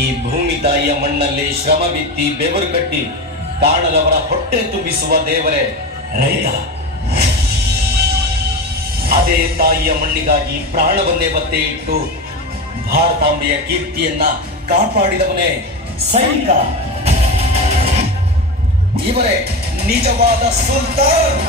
ಈ ಭೂಮಿ ತಾಯಿಯ ಮಣ್ಣಲ್ಲಿ ಶ್ರಮ ಬಿತ್ತಿ ಬೆವರು ಕಟ್ಟಿ ಕಾಣದವರ ಹೊಟ್ಟೆ ತುಂಬಿಸುವ ದೇವರೇ ರೈತ. ಅದೇ ತಾಯಿಯ ಮಣ್ಣಿಗಾಗಿ ಪ್ರಾಣವನ್ನೇ ಬತ್ತೆ ಇಟ್ಟು ಭಾರತಾಂಬೆಯ ಕೀರ್ತಿಯನ್ನ ಕಾಪಾಡಿದವನೇ ಸೈನಿಕ. ಇವರೇ ನಿಜವಾದ ಸುಲ್ತಾನ್.